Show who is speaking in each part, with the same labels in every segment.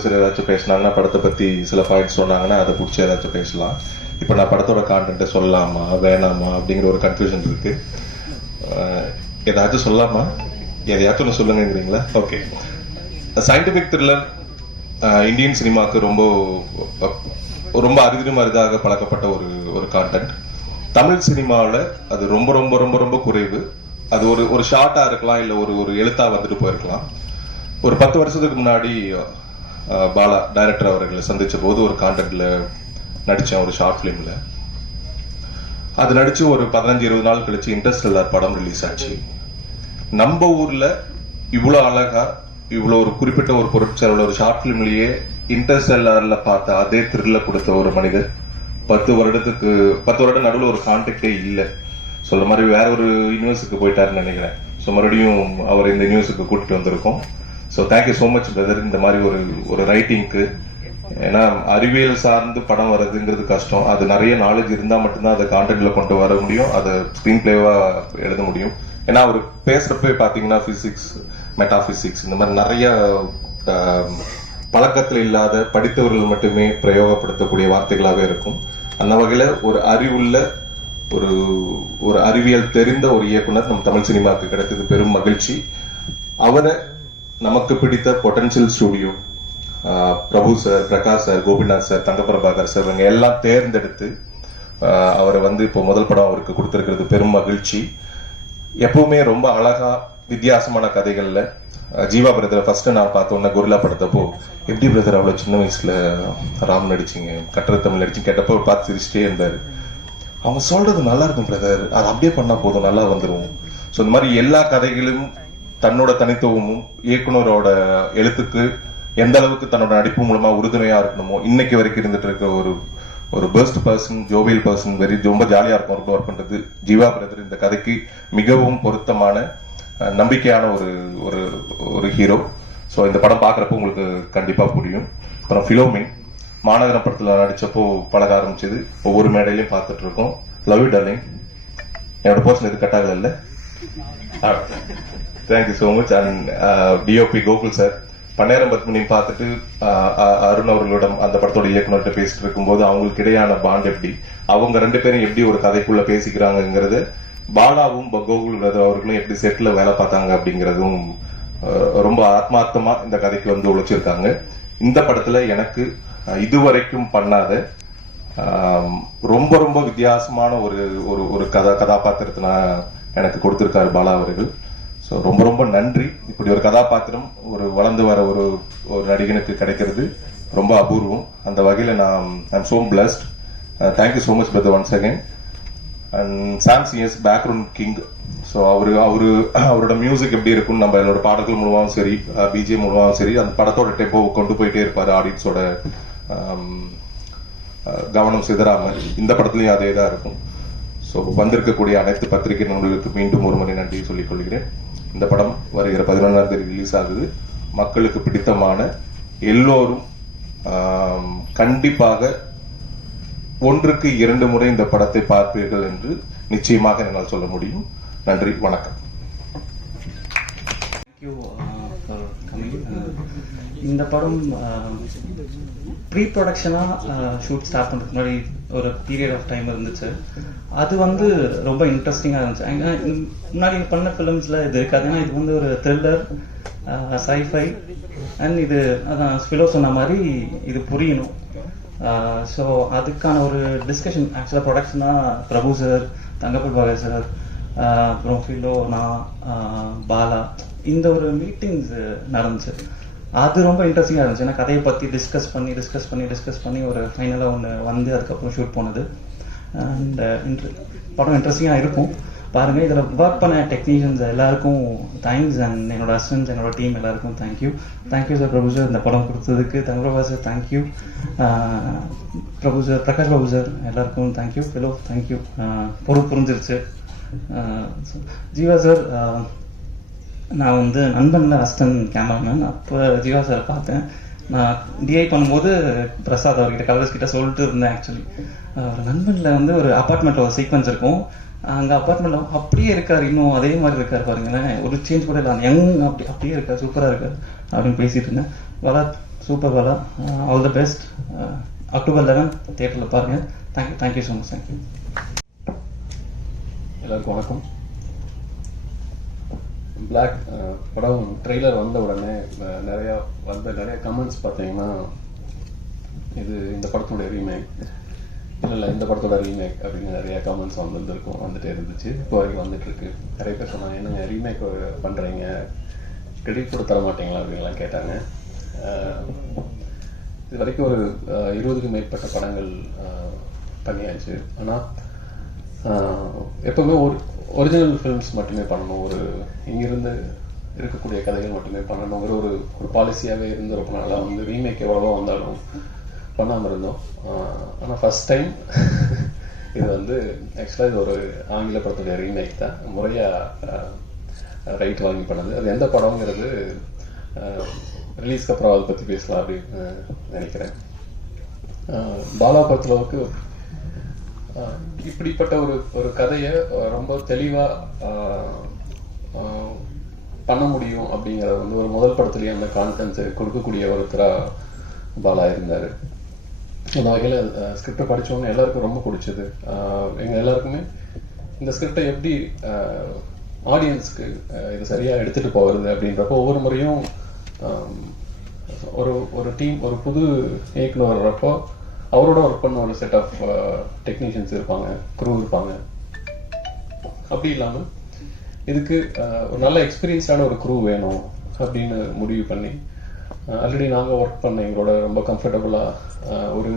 Speaker 1: Producer ஏதாச்சும் பேசினாங்கன்னா படத்தை பத்தி சில பாயிண்ட்ஸ் சொன்னாங்கன்னா அதை பிடிச்சி ஏதாச்சும் பேசலாம். இப்போ நான் படத்தோட கான்டென்ட்டை சொல்லலாமா வேணாமா அப்படிங்கிற ஒரு கன்ஃபியூஷன் இருக்கு. ஏதாச்சும் சொல்லலாமா? எதையாச்சும் ஒன்று சொல்லுங்கிறீங்களா ஓகே சயின்டிஃபிக் த்ரில்லர் இந்தியன் சினிமாவுக்கு ரொம்ப ரொம்ப அரிதிலும் அரிதாக பழக்கப்பட்ட ஒரு ஒரு கான்டென்ட் தமிழ் சினிமாவில் அது ரொம்ப ரொம்ப ரொம்ப ரொம்ப குறைவு. அது ஒரு ஒரு ஷார்ட்டா இருக்கலாம் இல்லை ஒரு ஒரு எழுத்தா வந்துட்டு போயிருக்கலாம். ஒரு பத்து வருஷத்துக்கு முன்னாடி பாலா டைரக்டர் அவர்களை சந்திச்ச போது ஒரு கான்டாக்டில் நடிச்சேன் ஒரு ஷார்ட் ஃபிலிம்ல அது நடிச்சு ஒரு பதினஞ்சு இருபது நாள் கழிச்சு இன்டர்ஸ்டெல்லார் படம் ரிலீஸ் ஆச்சு. நம்ம ஊர்ல இவ்வளவு அழகா இவ்வளவு ஒரு குறிப்பிட்ட ஒரு பொருட்செலவுல ஒரு ஷார்ட் ஃபிலிம்லேயே இன்டர்ஸ்டெல்லாரில் பார்த்த அதே த்ரில்ல கொடுத்த ஒரு மனிதர். பத்து வருடத்துக்கு பத்து வருடம் நடுவில் ஒரு கான்டாக்டே இல்லை. சொல்ற மாதிரி வேற ஒரு யூனிவர்ஸுக்கு போயிட்டாருன்னு நினைக்கிறேன். ஸோ மறுபடியும் அவர் இந்த யூனிவர்ஸுக்கு கூட்டிட்டு வந்திருக்கோம். So thank you so much brother இந்த மாதிரி ஒரு ஒரு ரைட்டிங்க்கு ஏன்னா அறிவியல் சார்ந்து படம் வர்றதுங்கிறது கஷ்டம். அது நிறைய நாலேஜ் இருந்தால் மட்டும்தான் அதை கான்டென்ட்ல கொண்டு வர முடியும். அதை ஸ்க்ரீன் பிளேவா எழுத முடியும். ஏன்னா அவர் பேசுகிறப்பே பாத்தீங்கன்னா பிசிக்ஸ் மெட்டாபிசிக்ஸ் இந்த மாதிரி நிறைய பழக்கத்தில் இல்லாத படித்தவர்கள் மட்டுமே பிரயோகப்படுத்தக்கூடிய வார்த்தைகளாகவே இருக்கும். அந்த வகையில் ஒரு அறிவுள்ள ஒரு ஒரு அறிவியல் தெரிந்த ஒரு இயக்குனர் நம்ம தமிழ் சினிமாவுக்கு கிடைத்தது பெரும் மகிழ்ச்சி. அவரை நமக்கு பிடித்த potential studio Prabhu sir Prakash sir Gopinath sir Thangaprabhakar sir இவங்க எல்லாம் தேர்ந்தெடுத்து அவரை வந்து இப்போ முதல் படம் அவருக்கு கொடுத்துருக்கிறது பெரும் மகிழ்ச்சி. எப்பவுமே ரொம்ப அழகா வித்தியாசமான கதைகள்ல ஜீவா பிரதரை ஃபர்ஸ்ட் நான் பார்த்தோன்னே குருலா படத்தப்போ எப்படி பிரதர் அவ்வளவு சின்ன வயசுல ராம் நடிச்சிங்க? கட்டுற தமிழ் நடிச்சு கேட்டப்போ பார்த்து சிரிச்சிட்டே இருந்தாரு. அவங்க சொல்றது நல்லா இருக்கும் பிரதர் அது அப்படியே பண்ணா போதும் நல்லா வந்துரும். ஸோ இந்த மாதிரி எல்லா கதைகளும் தன்னோட தனித்துவமும் இயக்குனரோட எழுத்துக்கு எந்த அளவுக்கு தன்னோட நடிப்பு மூலமா உறுதுணையா இருக்கணுமோ இன்னைக்கு வரைக்கும் இருந்துட்டு இருக்க ஒரு ஒரு best person jovial person very ரொம்ப ஜாலியா இருக்கும் அவருக்கு ஒர்க் பண்றது. ஜீவா பிரதர் இந்த கதைக்கு மிகவும் பொருத்தமான நம்பிக்கையான ஒரு ஒரு ஒரு ஹீரோ ஸோ இந்த படம் பார்க்குறப்போ உங்களுக்கு கண்டிப்பா புரியும். அப்புறம் ஃபிலோமின் மாநகர படத்தில் நடித்தப்போ பழக ஆரம்பிச்சது. ஒவ்வொரு மேடையிலையும் பார்த்துட்டு இருக்கோம். லவ் யூ டார்லிங் என்னோட போர்ஷன் இது கட்டாகல இல்லை? Thank you so much and DOP Gokul sir பன்னேரம் Padmini பார்த்துட்டு uh, uh, அருண் அவர்களிடம் அந்த படத்தோட இயக்குனர்கிட்ட பேசிட்டு இருக்கும்போது அவங்களுக்கு இடையான பாண்ட் எப்படி? அவங்க ரெண்டு பேரும் எப்படி ஒரு கதைக்குள்ள பேசிக்கிறாங்கங்கிறது பாலாவும் ப- கோகுல் அவர்களும் எப்படி செட்டில் வேலை பார்த்தாங்க அப்படிங்கிறதும் uh, ரொம்ப ஆத்மார்த்தமா இந்த கதைக்கு வந்து உழைச்சிருக்காங்க இந்த படத்துல எனக்கு இதுவரைக்கும் பண்ணாத um, ரொம்ப ரொம்ப வித்தியாசமான ஒரு ஒரு ஒரு கதா கதாபாத்திரத்தை நான் எனக்கு கொடுத்திருக்காரு பாலா அவர்கள். ஸோ ரொம்ப ரொம்ப நன்றி. இப்படி ஒரு கதாபாத்திரம் ஒரு வளர்ந்து வர ஒரு ஒரு நடிகனுக்கு கிடைக்கிறது. ரொம்ப அபூர்வம். அந்த வகையில் நான் I'm so blessed thank you so much brother once again and Sam's years background king so அவர் அவரு அவரோட மியூசிக் எப்படி இருக்கும்னு நம்ம என்னோட பாடல்கள் மூலமாகவும் சரி uh, பிஜே மூலமாகவும் சரி அந்த படத்தோட டெப்போ கொண்டு போயிட்டே இருப்பார் ஆடியன்ஸோட um, uh, கவனம் சிதறாமல். இந்த படத்துலையும் அதே தான் இருக்கும். ஸோ வந்திருக்கக்கூடிய அனைத்து பத்திரிகை நண்பர்களுக்கு மீண்டும் ஒரு முறை நன்றி சொல்லிக் கொள்கிறேன். இந்த படம் வருகிற பதினொன்றாம் தேதி ரிலீஸ் ஆகுது. மக்களுக்கு பிடித்தமான எல்லோரும் கண்டிப்பாக ஒன்றுக்கு இரண்டு முறை இந்த படத்தை பார்ப்பீர்கள் என்று நிச்சயமாக என்னால் சொல்ல முடியும். நன்றி வணக்கம்.
Speaker 2: Uh, uh, இந்த படம் uh, ப்ரீ ப்ரொடக்ஷனாக ஷூட் ஸ்டார்ட் பண்ணுறதுக்கு முன்னாடி ஒரு பீரியட் ஆஃப் டைம் இருந்துச்சு. அது வந்து ரொம்ப இன்ட்ரெஸ்டிங்காக இருந்துச்சு. ஏன்னா முன்னாடி பண்ண ஃபிலிம்ஸில் இது இருக்காது. ஏன்னா இது வந்து ஒரு த்ரில்லர் சைஃபை அண்ட் இது அதான் ஸ்பிலோ சொன்ன மாதிரி இது புரியணும். ஸோ அதுக்கான ஒரு டிஸ்கஷன் ஆக்சுவலாக ப்ரொடக்ஷனாக பிரபு சார் தங்கப்பிரபாகர் சார் அப்புறம் ஃபிலோ நான் பாலா இந்த ஒரு மீட்டிங்ஸ் நடந்துச்சு. அது ரொம்ப இன்ட்ரெஸ்டிங்காக இருந்துச்சு. ஏன்னா கதையை பற்றி டிஸ்கஸ் பண்ணி டிஸ்கஸ் பண்ணி டிஸ்கஸ் பண்ணி ஒரு ஃபைனலாக ஒன்று வந்து அதுக்கப்புறம் ஷூட் போனது. அண்ட் uh, படம் இன்ட்ரெஸ்டிங்காக இருக்கும். பாருங்கள் இதில் ஒர்க் பண்ண டெக்னீஷியன்ஸ் எல்லாருக்கும் தேங்க்ஸ் அண்ட் என்னோட அசிஸ்டன்ஸ் என்னோட டீம் எல்லாருக்கும் thank you thank you sir Prabhu sir இந்த படம் கொடுத்ததுக்கு. Thangaprabha sir thank you Prabhu sir Prakash Babu sir எல்லாருக்கும் thank you fellow thank you பொறுப்பு புரிஞ்சிருச்சு. Uh, ஜீவா சார் நான் வந்து நண்பனில் அஸ்டன் கேமராமேன். அப்போ ஜீவா சார் பார்த்தேன். நான் டிஐ பண்ணும்போது பிரசாத் அவர்கிட்ட கலர்ஸ் கிட்ட சொல்லிட்டு இருந்தேன் ஆக்சுவலி ஒரு நண்பனில் வந்து ஒரு அப்பார்ட்மெண்ட்டில் ஒரு சீக்வன்ஸ் இருக்கும். அங்கே அப்பார்ட்மெண்ட்ல அப்படியே இருக்கார் இன்னும் அதே மாதிரி இருக்கார் பாருங்களேன். ஒரு சேஞ்ச் கூட இல்லை யங் அப்படி அப்படியே இருக்கார் சூப்பராக இருக்கார். அப்படின்னு பேசிட்டு இருந்தேன். வலா சூப்பர் வலா all the best October eleven தேட்டரில் பாருங்கள் thank you thank you so much thank you
Speaker 3: எல்லாருக்கும் வணக்கம். பிளாக் uh, படம் ட்ரெய்லர் வந்த உடனே நிறையா நிறைய வந்த நிறைய கமெண்ட்ஸ் பார்த்தீங்கன்னா இது இந்த படத்தோட ரீமேக் இல்லை இல்லை இந்த படத்தோட ரீமேக் அப்படின்னு நிறைய கமெண்ட்ஸ் வந்துருக்கும் வந்துட்டே இருந்துச்சு. இப்போ வரைக்கும் வந்துட்டுருக்கு. நிறைய பேர் சொன்னாங்க என்னங்க ரீமேக் பண்ணுறீங்க கிரெடிட் கூட தர மாட்டீங்களா? அப்படின்லாம் கேட்டாங்க. இது வரைக்கும் ஒரு இருபதுக்கும் மேற்பட்ட படங்கள் பண்ணியாச்சு. ஆனால் எப்பவுமே ஒரு ஒரிஜினல் ஃபிலிம்ஸ் மட்டுமே பண்ணணும். ஒரு இங்கிருந்து இருக்கக்கூடிய கதைகள் மட்டுமே பண்ணணுங்கிற ஒரு ஒரு பாலிசியாகவே இருந்து ரொம்ப நாளாக வந்து ரீமேக் எவ்வளவோ வந்தாலும் பண்ணாமல் இருந்தோம். ஆனால் ஃபஸ்ட் டைம் இது வந்து ஆக்சுவலாக இது ஒரு ஆங்கில படத்துடைய ரீமேக் தான். முறையாக ரைட் வாங்கி பண்ணது. அது எந்த படங்கிறது ரிலீஸ்க்கு அப்புறம் அதை பற்றி பேசலாம் அப்படின்னு நினைக்கிறேன். பாலா பொறுத்தளவுக்கு இப்படிப்பட்ட ஒரு ஒரு கதையை ரொம்ப தெளிவா பண்ண முடியும் அப்படிங்கிற வந்து ஒரு முதல் படத்துலயே அந்த கான்ஃபிடன்ஸ் கொடுக்கக்கூடிய ஒருத்தரா பாலா இருந்தாரு. அந்த வகையில ஸ்கிரிப்டை படிச்சவங்க எல்லாருக்கும் ரொம்ப பிடிச்சது. எங்கள் எங்க எல்லாருக்குமே இந்த ஸ்கிரிப்டை எப்படி ஆடியன்ஸ்க்கு இது சரியா எடுத்துட்டு போகிறது அப்படின்றப்போ ஒவ்வொரு முறையும் ஒரு ஒரு டீம் ஒரு புது இயக்குனர் வர்றப்போ அவரோட ஒர்க் பண்ண ஒரு செட் ஆஃப் டெக்னீஷியன்ஸ் இருப்பாங்க க்ரூ இருப்பாங்க. அப்படி இல்லாமல் இதுக்கு uh, ஒரு நல்ல எக்ஸ்பீரியன்ஸான ஒரு க்ரூ வேணும் அப்படின்னு முடிவு பண்ணி ஆல்ரெடி நாங்கள் ஒர்க் பண்ண எங்களோட ரொம்ப கம்ஃபர்டபுளாக uh, ஒரு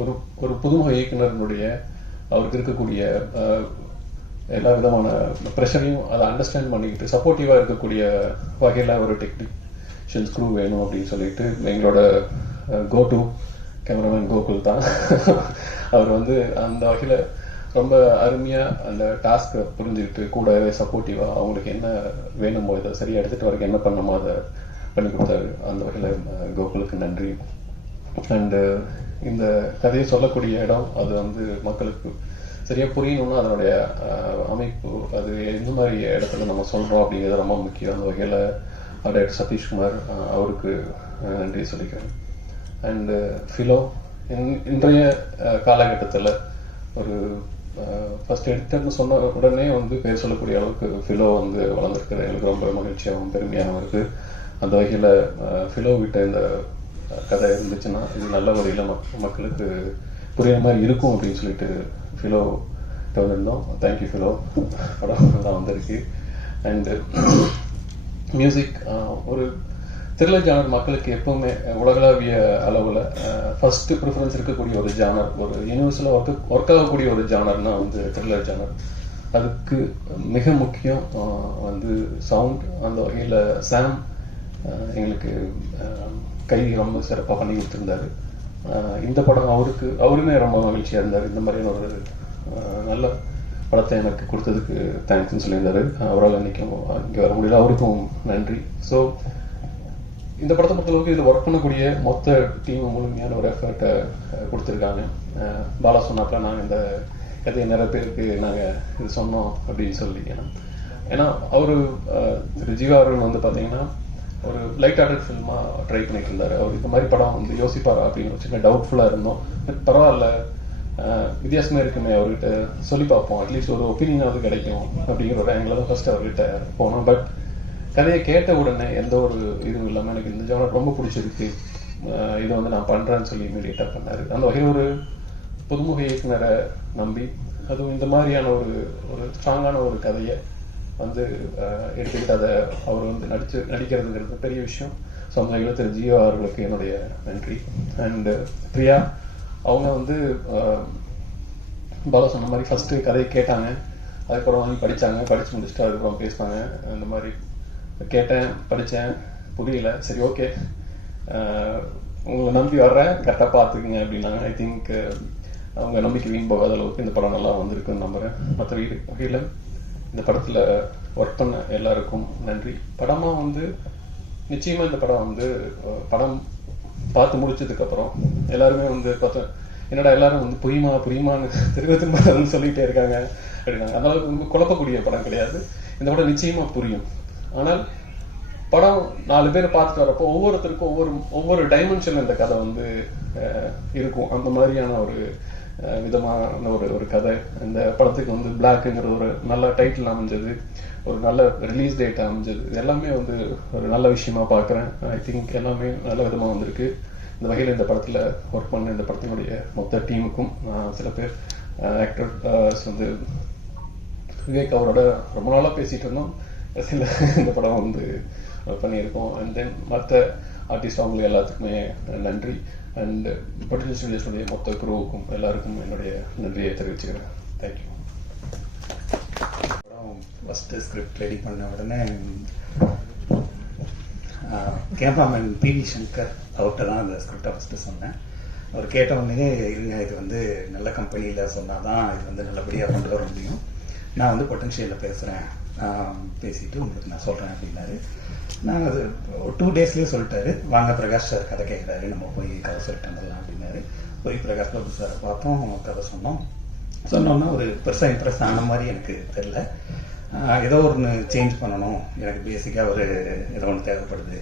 Speaker 3: ஒரு ஒரு புதுமுக இயக்குனருடைய அவருக்கு இருக்கக்கூடிய uh, எல்லா விதமான ப்ரெஷரையும் அதை அண்டர்ஸ்டாண்ட் பண்ணிக்கிட்டு சப்போர்ட்டிவாக இருக்கக்கூடிய வகையில் ஒரு டெக்னிஷியன்ஸ் க்ரூ வேணும் அப்படின்னு சொல்லிட்டு எங்களோட கோ டு கேமராமேன் கோகுல் தான். அவர் வந்து அந்த வகையில் ரொம்ப அருமையாக அந்த டாஸ்க்கை புரிஞ்சுக்கிட்டு கூடவே சப்போர்ட்டிவாக அவங்களுக்கு என்ன வேணுமோ இதை சரியாக எடுத்துகிட்டு வரக்கு என்ன பண்ணணுமோ அதை பண்ணி கொடுத்தாரு. அந்த வகையில் கோகுலுக்கு நன்றி. அண்டு இந்த கதையை சொல்லக்கூடிய இடம் அது வந்து மக்களுக்கு சரியா புரியணும்னா அதனுடைய அமைப்பு அது எந்த மாதிரி இடத்துல நம்ம சொல்கிறோம் அப்படிங்கிறது ரொம்ப முக்கியம். அந்த வகையில் டைரக்டர் சதீஷ்குமார் அவருக்கு நன்றி சொல்லிக்கிறேன். அண்டு uh, ஃபிலோ இன்றைய uh, காலகட்டத்தில் ஒரு uh, ஃபர்ஸ்ட் எடிட்டர்னு சொன்ன உடனே வந்து பேர் சொல்லக்கூடிய அளவுக்கு ஃபிலோ வந்து வளர்ந்துருக்குது எனக்கு ரொம்ப மகிழ்ச்சியாகவும் பெருமையாகவும் இருக்குது அந்த வகையில் ஃபிலோ விட்ட இந்த கதை இருந்துச்சுன்னா இது நல்ல முறையில் மக்- மக்களுக்கு புரியுற மாதிரி இருக்கும் அப்படின்னு சொல்லிட்டு ஃபிலோ வந்திருந்தோம். தேங்க்யூ ஃபிலோ படம் நல்லா வந்திருக்கு. அண்டு மியூசிக் ஒரு த்ரில்லர் ஜானர் மக்களுக்கு எப்பவுமே உலகளாவிய அளவில் ஃபர்ஸ்ட் ப்ரிஃபரன்ஸ் இருக்கக்கூடிய ஒரு ஜானர் ஒரு யூனிவர்சலாக ஒர்க் ஒர்க் ஆகக்கூடிய ஒரு ஜானர்னா வந்து த்ரில்லர் ஜானர் அதுக்கு மிக முக்கியம் வந்து சவுண்ட் அந்த வகையில் சாம் எங்களுக்கு கை ரொம்ப சிறப்பாக பண்ணி கொடுத்துருந்தாரு. இந்த படம் அவருக்கு அவருமே ரொம்ப மகிழ்ச்சியாக இருந்தார். இந்த மாதிரியான ஒரு நல்ல படத்தை எனக்கு கொடுத்ததுக்கு தேங்க்ஸ்னு சொல்லியிருந்தாரு. அவரால் இன்னைக்கும் இங்கே வர முடியல. அவருக்கும் நன்றி. ஸோ இந்த படத்தை பொறுத்தளவுக்கு இதில் ஒர்க் பண்ணக்கூடிய மொத்த டீம் முழுமையான ஒரு எஃபர்ட்டை கொடுத்துருக்காங்க. பாலா சொன்னாப்புல நாங்கள் இந்த கதையை நிறைய பேருக்கு நாங்கள் இது சொன்னோம் அப்படின்னு சொல்லி ஏன்னா ஏன்னா அவரு திரு ஜீவா அவர்கள் வந்து பார்த்தீங்கன்னா ஒரு லைட் ஹார்டட் ஃபில்மாக ட்ரை பண்ணிட்டு இருந்தார். அவர் இந்த மாதிரி படம் வந்து யோசிப்பாரா அப்படின்னு சின்ன டவுட்ஃபுல்லாக இருந்தோம். பரவாயில்ல வித்தியாசமே இருக்குமே அவர்கிட்ட சொல்லி பார்ப்போம். அட்லீஸ்ட் ஒரு ஒப்பீனியனாவது கிடைக்கும் அப்படிங்கிற ஒரு ஆங்கில தான் ஃபர்ஸ்ட் அவர்கிட்ட போனோம். பட் கதையை கேட்ட உடனே எந்த ஒரு இதுவும் இல்லாமல் எனக்கு இந்த ஜானர் ரொம்ப பிடிச்சிருக்கு. இதை வந்து நான் பண்ணுறேன்னு சொல்லி இமீடியட்டாக பண்ணார். அந்த வகையில் ஒரு புதுமுக இயக்குனரை நம்பி அதுவும் இந்த மாதிரியான ஒரு ஒரு ஸ்ட்ராங்கான ஒரு கதையை வந்து எடுத்துக்கிட்டு அதை அவர் வந்து நடிச்சு நடிக்கிறதுங்கிறது பெரிய விஷயம். ஸோ அந்த வகையில் திரு ஜியோ அவர்களுக்கு என்னுடைய நன்றி. அண்டு பிரியா அவங்க வந்து பாலா சொன்ன மாதிரி ஃபஸ்ட்டு கதையை கேட்டாங்க. அதுக்கப்புறம் வாங்கி படித்தாங்க படித்து முடிச்சுட்டு அதுக்கப்புறம் பேசினாங்க. இந்த மாதிரி கேட்டேன் படித்தேன் புரியல. சரி ஓகே உங்களை நம்பி வர்றேன். கரெக்டாக பார்த்துக்குங்க அப்படின்னாங்க. ஐ திங்க் அவங்க நம்பிக்கை வீண் போகாத அளவுக்கு இந்த படம் நல்லா வந்திருக்குன்னு நம்புகிறேன் மற்ற வீடு வகையில் இந்த படத்தில் ஒர்க் பண்ண எல்லாருக்கும் நன்றி. படமாக வந்து நிச்சயமாக இந்த படம் வந்து படம் பார்த்து முடிச்சதுக்கப்புறம் எல்லாருமே வந்து பார்த்தோம் என்னடா எல்லாரும் வந்து புரியுமா புரியுமான்னு திரும்ப திரும்ப வந்து இருக்காங்க. அப்படின்னாங்க. அந்த குழப்பக்கூடிய படம் கிடையாது. இந்த படம் நிச்சயமாக புரியும். ஆனால் படம் நாலு பேர் பார்த்துட்டு வரப்போ ஒவ்வொருத்தருக்கும் ஒவ்வொரு ஒவ்வொரு டைமென்ஷன் இந்த கதை வந்து இருக்கும். அந்த மாதிரியான ஒரு விதமான ஒரு ஒரு கதை. இந்த படத்துக்கு வந்து பிளாக்ங்கிற ஒரு நல்ல டைட்டில் அமைஞ்சது. ஒரு நல்ல ரிலீஸ் டேட் அமைஞ்சது. இது எல்லாமே வந்து ஒரு நல்ல விஷயமா பார்க்குறேன். ஐ திங்க் எல்லாமே நல்ல விதமாக வந்திருக்கு. இந்த வகையில் இந்த படத்தில் ஒர்க் பண்ண இந்த படத்தினுடைய மொத்த டீமுக்கும் சில பேர் ஆக்டர்ஸ் வந்து விவேக் அவரோட ரொம்ப நாளாக பேசிகிட்டு இருந்தோம். சில இந்த படம் வந்து பண்ணியிருக்கோம். அண்ட் தென் மற்ற ஆர்டிஸ்ட் அவங்களுக்கு எல்லாத்துக்குமே நன்றி. அண்ட் பட்டியல் ஸ்டுடியோஸுடைய மொத்த குருவுக்கும் எல்லாருக்கும் என்னுடைய நன்றியை தெரிவிச்சுக்கிறேன். தேங்க்யூ
Speaker 4: படம் ஃபஸ்ட்டு ஸ்கிரிப்ட் ரெடி பண்ண உடனே கேமராமேன் பி வி சங்கர் அவர்கிட்ட தான் அந்த ஸ்கிரிப்டை ஃபஸ்ட்டு சொன்னேன். அவர் கேட்ட உடனே இருங்க இது வந்து நல்ல கம்பெனியில் சொன்னால் தான் இது வந்து நல்லபடியாக கொண்டு வர முடியும். நான் வந்து பொட்டன்ஷியலில் பேசுகிறேன் பேசிட்டு உங்களுக்கு நான் சொல்கிறேன் அப்படின்னாரு. நான் அது டூ டேஸ்லேயே சொல்லிட்டாரு. வாங்க பிரகாஷ் சார் கதை கேட்குறாரு நம்ம போய் கதை சொல்லிட்டு வந்துடலாம் அப்படின்னாரு. போய் பிரகாஷ் பாபு சாரை பார்த்தோம். கதை சொன்னோம். சொன்னோன்னா ஒரு பெருசாக இம்ப்ரெஸ் ஆன மாதிரி எனக்கு தெரில ஏதோ ஒன்று சேஞ்ச் பண்ணணும். எனக்கு பேசிக்காக ஒரு ஏதோ ஒன்று தேவைப்படுது.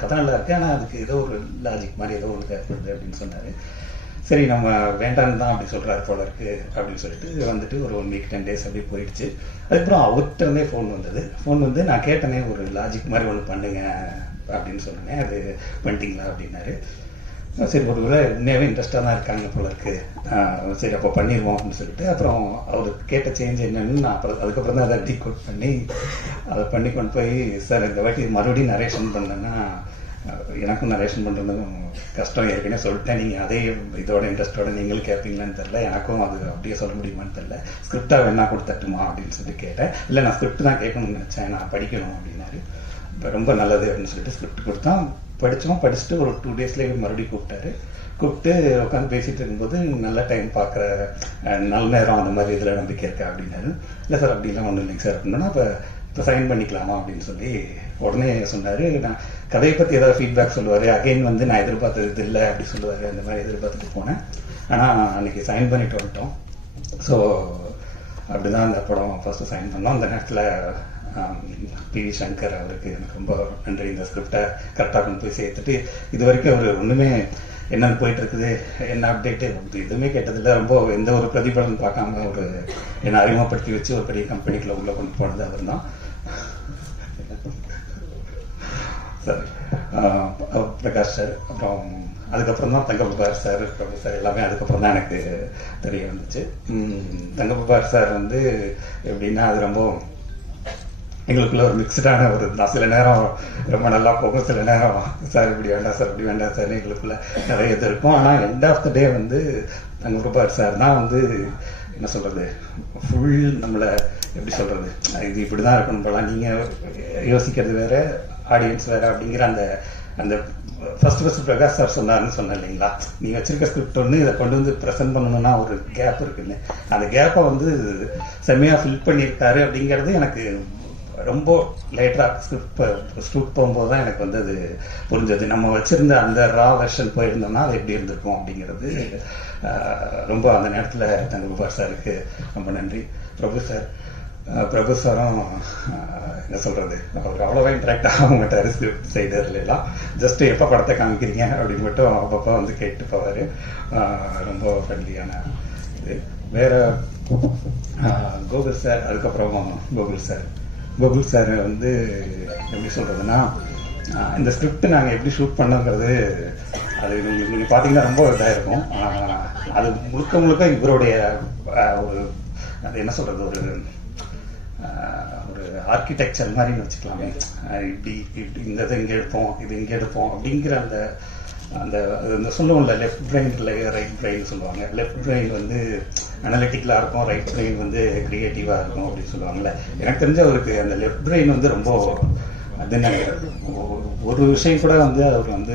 Speaker 4: கதை நல்லா இருக்கு. ஆனால் அதுக்கு ஏதோ ஒரு லாஜிக் மாதிரி ஏதோ ஒன்று தேவைப்படுது அப்படின்னு சொன்னார். சரி நம்ம வேண்டான்னு தான் அப்படி சொல்கிறாரு போல இருக்கு அப்படின்னு சொல்லிட்டு வந்துட்டு ஒரு ஒன் வீக் டென் டேஸ் அப்படி போயிடுச்சு. அதுக்கப்புறம் அவர்கிட்டருந்தே ஃபோன் வந்தது. ஃபோன் வந்து நான் கேட்டனே ஒரு லாஜிக் மாதிரி ஒன்று பண்ணுங்க அப்படின்னு சொன்னேன் அது பண்ணிட்டீங்களா அப்படின்னாரு. சரி ஒரு வேளை உண்மையாகவே இன்ட்ரெஸ்டாக தான் இருக்காங்க போல இருக்கு. சரி அப்போ பண்ணிடுவோம் அப்படின்னு சொல்லிட்டு அப்புறம் அவர் கேட்ட சேஞ்ச் என்னன்னு நான் அப்புறம் அதுக்கப்புறம் தான் அதை டீகோட் பண்ணி அதை பண்ணி கொண்டு போய் சார் இந்த வாட்டி மறுபடியும் நரேஷன் பண்ணேன்னா எனக்கும் நரேஷன் பண்ணுறதுக்கும் கஷ்டம். ஏற்கனவே சொல்லிட்டேன். நீங்கள் அதே இதோட இன்ட்ரெஸ்டோட நீங்களும் கேட்பீங்களான்னு தெரில எனக்கும் அது அப்படியே சொல்ல முடியுமான்னு தெரில ஸ்கிரிப்டாக வேணா கொடுத்தட்டுமா அப்படின்னு சொல்லி கேட்டேன். இல்லை நான் ஸ்கிரிப்ட் தான் கேட்கணும்னு நினச்சேன். நான் படிக்கணும் அப்படின்னாரு. இப்போ ரொம்ப நல்லது அப்படின்னு சொல்லிட்டு ஸ்கிரிப்ட் கொடுத்தோம். படித்தோம் படிச்சுட்டு ஒரு டூ டேஸ்லேயே மறுபடியும் கூப்பிட்டாரு. கூப்பிட்டு உட்காந்து பேசிகிட்டு இருக்கும்போது நல்ல டைம் பார்க்குற நல்ல நேரம் அந்த மாதிரி இதில் நம்பிக்கை இருக்கா அப்படின்னாரு. இல்லை சார் அப்படிலாம் ஒன்றும் இல்லைங்க சார் அப்படின்னா இப்போ சைன் பண்ணிக்கலாமா அப்படின்னு சொல்லி உடனே சொன்னார் நான் கதையை பற்றி ஏதாவது ஃபீட்பேக் சொல்லுவார். அகைன் வந்து நான் எதிர்பார்த்தது இல்லை அப்படி சொல்லுவார். அந்த மாதிரி எதிர்பார்த்துட்டு போனேன். ஆனால் அன்னைக்கு சைன் பண்ணிட்டு வந்துட்டோம். ஸோ அப்படிதான் அந்த படம் ஃபஸ்ட்டு சைன் பண்ணோம். அந்த நேரத்தில் பி வி சங்கர் அவருக்கு எனக்கு ரொம்ப நன்றி. இந்த ஸ்கிரிப்டை கரெக்டாக கொண்டு போய் சேர்த்துட்டு இது வரைக்கும் அவர் ஒன்றுமே என்னென்னு போயிட்டு இருக்குது என்ன அப்டேட்டு எதுவுமே கேட்டதில்ல. ரொம்ப எந்த ஒரு பிரதிபலன் பார்க்காம ஒரு என்னை அறிமுகப்படுத்தி வச்சு ஒரு பெரிய கம்பெனிக்குள்ள உள்ளே கொண்டு போனது அவர் தான் சார். பிரகாஷ் சார் அப்புறம் அதுக்கப்புறம் தான் தங்கப்பபார் சார் பிரபு சார் எல்லாமே அதுக்கப்புறம் தான் எனக்கு தெரிய வந்துச்சு. உம், சார் வந்து எப்படின்னா அது ரொம்ப எங்களுக்குள்ள ஒரு மிக்சடான ஒரு நான் சில நேரம் ரொம்ப நல்லா போகும் சில நேரம் சார் இப்படி வேண்டாம் சார் இப்படி வேண்டாம் சார் எங்களுக்குள்ள நிறைய இது இருக்கும். ஆனால் எண்ட் ஆஃப் த டே வந்து தங்கப்பபார் சார் தான் வந்து என்ன சொல்றது ஃபுல் நம்மளை எப்படி சொல்றது இது இப்படி தான் இருக்கணும் போலாம். நீங்கள் யோசிக்கிறது வேற ஆடியன்ஸ் வேற அப்படிங்கிற அந்த அந்த ஃபர்ஸ்ட் ஃபர்ஸ்ட் பிரகாஷ் சார் சொன்னாருன்னு சொன்னேன் இல்லைங்களா? நீ வச்சிருக்க ஸ்கிரிப்ட் ஒன்று இதை கொண்டு வந்து ப்ரெசென்ட் பண்ணணும்னா ஒரு கேப் இருக்குன்னு. அந்த கேப்பை வந்து செம்மையாக ஃபில் பண்ணியிருக்காரு அப்படிங்கிறது எனக்கு ரொம்ப லேட்டராக ஸ்கிரிப்ட் ஸ்கிரிப்ட் போகும்போது தான் எனக்கு வந்து அது புரிஞ்சது. நம்ம வச்சுருந்த அந்த ரா வெர்ஷன் போயிருந்தோம்னா அது எப்படி இருந்திருக்கும் அப்படிங்கிறது ரொம்ப அந்த நேரத்தில் தங்க சாருக்கு ரொம்ப நன்றி. பிரபு சார் ப்ரொஃபஸரும் பிரபு என்ன சொல்றது? அவ்வளோவா இன்ட்ராக்ட் ஆக மாட்டார் ஸ்கிரிப்ட் சைடர்ல ஜஸ்ட் எப்போ படத்தை காமிக்கிறீங்க அப்படின்னு மட்டும் அப்பப்போ வந்து கேட்டு போவார். ரொம்ப ஃப்ரெண்ட்லியான இது. வேற கோகுல் சார் அதுக்கப்புறம் கோகுல் சார் கோகுல் சார் வந்து எப்படி சொல்றதுன்னா இந்த ஸ்கிரிப்ட் நாங்கள் எப்படி ஷூட் பண்ணுங்கிறது அது நீங்கள் நீங்கள் பார்த்தீங்கன்னா ரொம்ப இதாக இருக்கும். அது முழுக்க முழுக்க இவருடைய ஒரு அது என்ன சொல்றது ஒரு ஒரு ஆர்கிடெக்சர் மாதிரின்னு வச்சுக்கலாமே. இப்படி இப்படி இந்த இதை இங்கே எடுப்போம் இது இங்கே எடுப்போம் அப்படிங்கிற அந்த அந்த அது சொல்லுவோம்ல லெஃப்ட் பிரெயின் இல்லை ரைட் பிரெயின் சொல்லுவாங்க. லெஃப்ட் பிரெயின் வந்து அனலிட்டிக்கலாக இருக்கும் ரைட் பிரெயின் வந்து க்ரியேட்டிவாக இருக்கும் அப்படின்னு சொல்லுவாங்கள்ல எனக்கு தெரிஞ்ச அவருக்கு அந்த லெஃப்ட் பிரெயின் வந்து ரொம்ப அது என்ன ஒரு- ஒரு விஷயம் கூட வந்து அவர் வந்து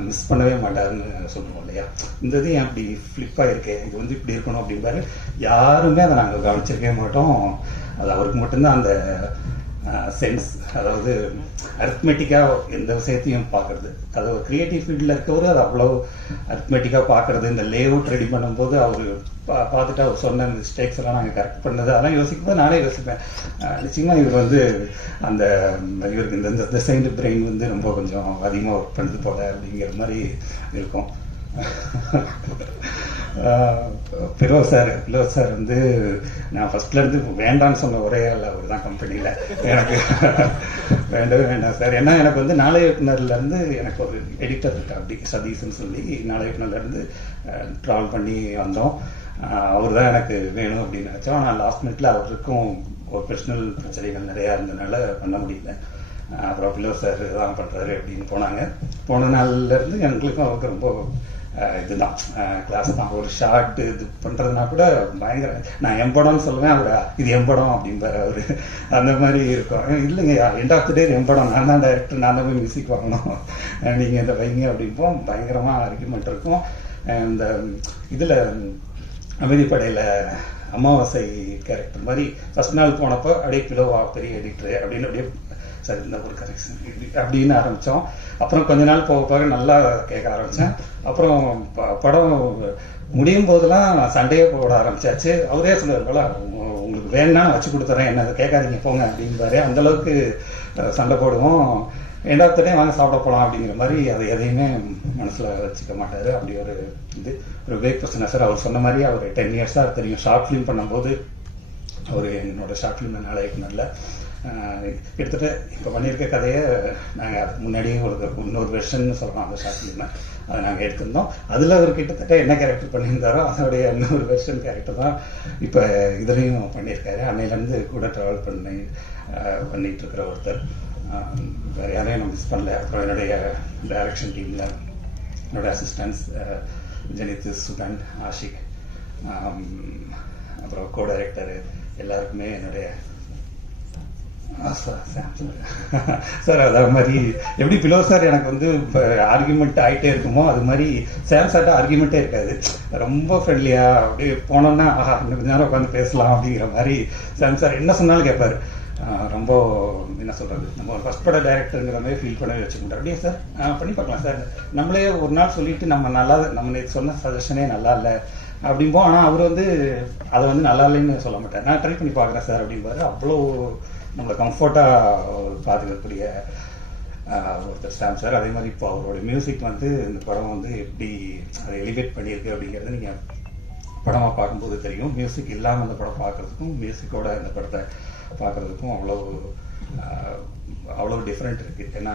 Speaker 4: மிஸ் பண்ணவே மாட்டாருன்னு சொல்லுவோம் இல்லையா? இந்த இது ஏன் அப்படி ஃப்ளிப்பாக ஆயிருக்கு? இது வந்து இப்படி இருக்கணும் அப்படிம்பாரு. யாருமே அதை நாங்கள் கவனிச்சிருக்கவே மாட்டோம். அது அவருக்கு மட்டும்தான் அந்த சென்ஸ் அதாவது அர்த்மெட்டிக்காக எந்த விஷயத்தையும் பார்க்கறது. அது ஒரு கிரியேட்டிவ் ஃபீல்டில் இருக்கவர் அது அவ்வளோ அர்த்மெட்டிக்காக பார்க்கறது. இந்த லே அவுட் ரெடி பண்ணும்போது அவர் பா பார்த்துட்டு அவர் சொன்ன மிஸ்டேக்ஸ் எல்லாம் நாங்கள் கரெக்ட் பண்ணது அதெல்லாம் யோசிக்கும்போது நானே யோசிப்பேன். நிச்சயமாக இவர் வந்து அந்த இவருக்கு இந்த இந்த சைடு பிரெயின் வந்து ரொம்ப கொஞ்சம் அதிகமாக ஒர்க் பண்ணுது போல அப்படிங்கிற மாதிரி இருக்கும். பிரோஸ் சார் பிரோஸ் சார் வந்து நான் ஃபர்ஸ்ட்ல இருந்து வேண்டாம்னு சொன்ன ஒரே ஆள் அவர் தான் கம்பெனியில் எனக்கு வேண்டவே வேண்டாம் சார். ஏன்னா எனக்கு வந்து நாளை இருந்து எனக்கு ஒரு எடிட்டர் இருக்கா அப்படி சதீஷ்னு சொல்லி நாளை இருந்து ட்ராவல் பண்ணி வந்தோம். அவர் தான் எனக்கு வேணும் அப்படின்னு நினச்சோம். ஆனால் லாஸ்ட் மினிட்ல அவருக்கும் ஒரு பர்சனல் பிரச்சனைகள் நிறையா இருந்ததுனால பண்ண முடியல. அப்புறம் பில்லோ சார் தான் பண்ணுறாரு அப்படின்னு போனாங்க. போன நாள்லேருந்து எங்களுக்கும் அவருக்கு ரொம்ப இதுதான். கிளாஸ் தான் ஒரு ஷார்ட் இது பண்றதுனா கூட பயங்கர நான் எம்படம்னு சொல்லுவேன் அவர் இது எம்படம் அப்படிம்பாரு அவர். அந்த மாதிரி இருக்கும். இல்லைங்க எண்ட் ஆஃப் த டே எம்படம் நான் தான் டைரக்டர் நான் தான் போய் மியூசிக் வாங்கணும். நீங்கள் நீங்க இதை வைங்க அப்படிம்போம் பயங்கரமா ஆர்குமெண்ட் இருக்கும். இந்த um, இதுல அமைதிப்படையில அமாவாசை கேரக்டர் மாதிரி ஃபர்ஸ்ட் நாள் போனப்போ அப்படியே கிலோவா பெரிய எடிட்டர் அப்படின்னு அப்படியே சரி இந்த ஒரு கரெக்ஷன் அப்படின்னு ஆரம்பித்தோம் அப்புறம் கொஞ்ச நாள் போக போக நல்லா கேட்க ஆரம்பித்தேன் அப்புறம் ப- படம் முடியும் போதெல்லாம் சண்டையே போட ஆரம்பிச்சாச்சு. அவரே சொன்னார் போல உங்களுக்கு வேணா வச்சு கொடுத்துறேன். என்ன அதை கேட்காதீங்க போங்க அப்படின்பாரு அந்தளவுக்கு சண்டை போடுவோம். ரெண்டாவது வாங்க சாப்பிட போகலாம் அப்படிங்கிற மாதிரி அதை எதையுமே மனசில் வச்சுக்க மாட்டார். அப்படி ஒரு இது ஒரு வேக் பர்சன் சார் அவர் சொன்ன மாதிரி அவர் டென் இயர்ஸாக தெரியும். ஷார்ட் ஃபிலிம் பண்ணும்போது அவர் என்னோட ஷார்ட் ஃபிலிம் நல்லா இயக்குனர்ல கிட்டத்தட்ட இப்போ பண்ணியிருக்க கதையை நாங்கள் அதுக்கு முன்னாடியே ஒரு இன்னொரு வெர்ஷன் சொல்லலாம் அந்த ஷார்ட் அதை நாங்கள் எடுத்திருந்தோம். அதில் அவர் கிட்டத்தட்ட என்ன கேரக்டர் பண்ணியிருந்தாரோ அதனுடைய இன்னொரு வெர்ஷன் கேரக்டர் தான் இப்போ இதுலேயும் பண்ணியிருக்காரு. அன்னையிலேருந்து கூட ட்ராவல் பண்ணி பண்ணிகிட்டு இருக்கிற ஒருத்தர். வேறு யாரையும் நான் மிஸ் பண்ணல. அப்புறம் என்னுடைய டைரக்ஷன் டீமில் என்னோட அசிஸ்டன்ஸ் ஜெனித் சுகன் ஆஷிக் அப்புறம் கோ டைரக்டரு எல்லாருக்குமே என்னுடைய சார் அது மாதிரி எப்படி பிலோ சார் எனக்கு வந்து இப்போ ஆர்கியூமெண்ட் ஆகிட்டே இருக்குமோ அது மாதிரி சாம் சார்ட்ட ஆர்கியூமெண்ட்டே இருக்காது. ரொம்ப ஃப்ரெண்ட்லியாக அப்படியே போனோன்னா ஆஹா இன்னும் கொஞ்ச நேரம் உட்காந்து பேசலாம் அப்படிங்கிற மாதிரி சாம் சார் என்ன சொன்னாலும் கேட்பார். ரொம்ப என்ன சொல்கிறது நம்ம ஒரு ஃபர்ஸ்ட் பட டைரக்டருங்கிற மாதிரி ஃபீல் பண்ணவே வச்சுக்கிட்டோம் அப்படியே சார் பண்ணி பார்க்கலாம் சார் நம்மளே ஒரு நாள் சொல்லிட்டு நம்ம நல்லா நம்ம சொன்ன சஜஷனே நல்லா இல்லை அப்படிம்போம். ஆனால் அவர் வந்து அதை வந்து நல்லா இல்லைன்னு சொல்ல மாட்டார். நான் ட்ரை பண்ணி பார்க்குறேன் சார் அப்படிம்பாரு. அவ்வளோ நம்மளை கம்ஃபர்ட்டாக பார்த்துக்கக்கூடிய ஒருத்தர் ஸ்டாம் சார். அதே மாதிரி இப்போ அவரோட மியூசிக் வந்து இந்த படம் வந்து எப்படி அதை எலிவேட் பண்ணியிருக்கு அப்படிங்கிறத நீங்கள் படமாக பார்க்கும்போது தெரியும். மியூசிக் இல்லாமல் அந்த படம் பார்க்குறதுக்கும் மியூசிக்கோட இந்த படத்தை பார்க்கறதுக்கும் அவ்வளோ அவ்வளோ டிஃப்ரெண்ட் இருக்குது ஏன்னா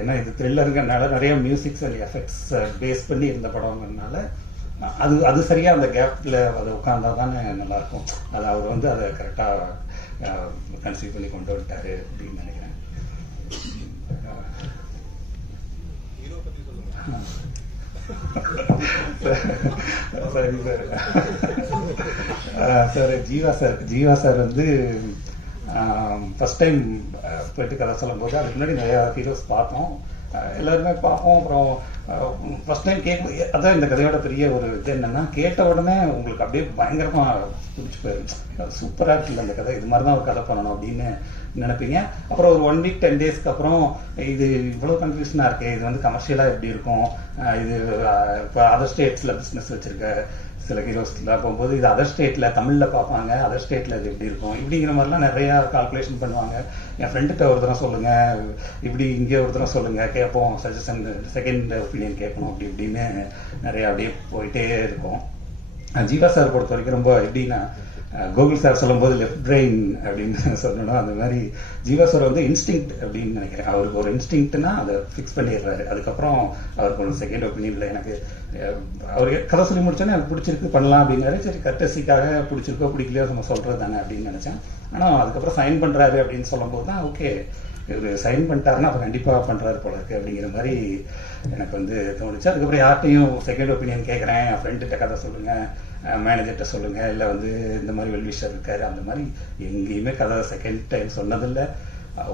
Speaker 4: ஏன்னா இது த்ரில்லருங்கிறனால நிறைய மியூசிக்ஸ் அண்ட் எஃபெக்ட்ஸ் பேஸ் பண்ணி இருந்த படம்ங்கிறனால அது அது சரியாக அந்த கேப்பில் அதை உட்காந்தா தானே நல்லாயிருக்கும். அது அவர் வந்து அதை கரெக்டாக கன்சீவ் பண்ணி கொண்டு வந்துட்டாரு அப்படின்னு நினைக்கிறேன். சரி sir. Sir Jeeva sir Jeeva sir வந்து ஃபர்ஸ்ட் டைம் போயிட்டு கதை சொல்லும் போது அதுக்கு முன்னாடி நிறையா ஹீரோஸ் பார்த்தோம். எல்லாருமே பார்ப்போம். அப்புறம் ஃபர்ஸ்ட் டைம் கேட்க அதான் இந்த கதையோட பெரிய ஒரு இது என்னன்னா கேட்ட உடனே உங்களுக்கு அப்படியே பயங்கரமா பிடிச்சி போயிடும் சூப்பராக இருக்குல்ல அந்த கதை. இது மாதிரி தான் ஒரு கதை பண்ணணும் அப்படின்னு நினைப்பீங்க. அப்புறம் ஒரு ஒன் வீக் டென் டேஸ்க்கு அப்புறம் இது இவ்வளோ கன்ஃபியூஷனாக இருக்கு. இது வந்து கமர்ஷியலாக எப்படி இருக்கும்? இது இப்போ அதர் ஸ்டேட்ஸில் பிஸ்னஸ் வச்சிருக்க சில ஹீரோஸ்லாம் போகும்போது இது அதர் ஸ்டேட்ல தமிழ்ல பார்ப்பாங்க அதர் ஸ்டேட்ல இது எப்படி இருக்கும் இப்படிங்கிற மாதிரிலாம் நிறைய கால்குலேஷன் பண்ணுவாங்க. என் ஃப்ரெண்டுகிட்ட ஒரு தடவை சொல்லுங்க இப்படி இங்கே ஒரு தடவை சொல்லுங்க கேட்போம் சஜஷன் செகண்ட் ஒப்பீனியன் கேட்கணும் அப்படி இப்படின்னு நிறைய அப்படியே போயிட்டே இருக்கும். ஜீவா சார் பொறுத்த வரைக்கும் ரொம்ப எப்படின்னா கோகுல் சார் சொல்லும்போது லெஃப்ட் பிரெயின் அப்படின்னு சொல்லணும். அந்த மாதிரி ஜீவா சார் வந்து இன்ஸ்டிங் அப்படின்னு நினைக்கிறேன். அவருக்கு ஒரு இன்ஸ்டிங்க்ட்னா அதை ஃபிக்ஸ் பண்ணிடுறாரு. அதுக்கப்புறம் அவருக்கு ஒரு செகண்ட் ஒப்பீனியனில் எனக்கு அவர் கதை சொல்லி முடிச்சோன்னே எனக்கு பிடிச்சிருக்கு பண்ணலாம் அப்படின்னாரு. சரி கட்டசிக்காக பிடிச்சிருக்கோ பிடிக்கலையோ நம்ம சொல்கிறது தானே அப்படின்னு நினச்சேன். ஆனால் அதுக்கப்புறம் சைன் பண்ணுறாரு அப்படின்னு சொல்லும்போது தான் ஓகே இவர் சைன் பண்ணிட்டாருன்னா அப்போ கண்டிப்பாக பண்ணுறாரு போல இருக்கு அப்படிங்கிற மாதிரி எனக்கு வந்து தோணுச்சு. அதுக்கப்புறம் யார்ட்டையும் செகண்ட் ஒப்பீனியன் கேட்குறேன் என் ஃப்ரெண்டுகிட்ட கதை சொல்லுங்கள் மேனேஜர்கிட்ட சொல்லுங்கள் இல்லை வந்து இந்த மாதிரி வெல்விஷர் இருக்காரு அந்த மாதிரி எங்கேயுமே கதை செகண்ட் டைம் சொன்னதில்லை.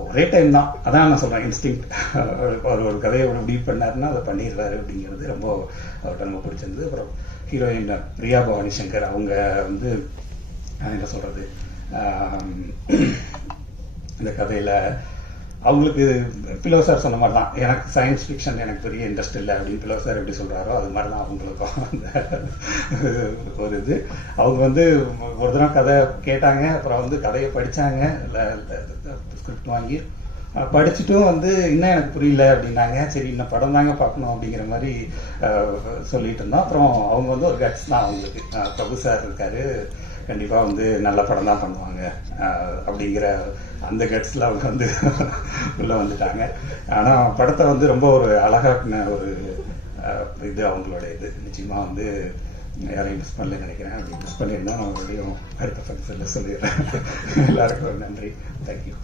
Speaker 4: ஒரே டைம் தான். அதான் நான் சொல்கிறேன் இன்ஸ்டிங் அவர் ஒரு கதையை ஒரு முடிவு பண்ணாருன்னா அதை பண்ணிடுறாரு அப்படிங்கிறது ரொம்ப அவர்கிட்ட ரொம்ப பிடிச்சிருந்தது. அப்புறம் ஹீரோயின் பிரியா பவானி சங்கர் அவங்க வந்து என்ன சொல்கிறது இந்த கதையில் அவங்களுக்கு பிலோ சார் சொன்ன மாதிரி தான். எனக்கு சயின்ஸ் ஃபிக்ஷன் எனக்கு பெரிய இன்ட்ரெஸ்ட் இல்லை அப்படின்னு பிலோ சார் எப்படி சொல்கிறாரோ அது மாதிரி தான் அவங்களுக்கும் அந்த ஒரு இது. அவங்க வந்து ஒரு தடவை கதை கேட்டாங்க அப்புறம் வந்து கதையை படித்தாங்க ஸ்கிரிப்ட் வாங்கி படிச்சுட்டும் வந்து இன்னும் எனக்கு புரியல அப்படின்னாங்க. சரி இன்னும் படம் தாங்க பார்க்கணும் அப்படிங்கிற மாதிரி சொல்லிட்டு இருந்தோம் அப்புறம் அவங்க வந்து ஒரு கட்ஸ் தான் அவங்களுக்கு. பிரபு சார் இருக்காரு. கண்டிப்பாக வந்து நல்ல படம் தான் பண்ணுவாங்க. அப்படிங்கிற அந்த கட்ஸில் அவங்க வந்து உள்ளே வந்துட்டாங்க. ஆனால் படத்தை வந்து ரொம்ப ஒரு அழகாக்குன ஒரு இது அவங்களோட இது. நிச்சயமாக வந்து யாரையும் மிஸ் பண்ணல நினைக்கிறேன். அப்படி மிஸ் பண்ணியிருந்தா நான் மறுபடியும் அடுத்த ஃபங்க்ஷனில் சொல்லிடுறேன். எல்லாருக்கும் நன்றி. தேங்க்யூ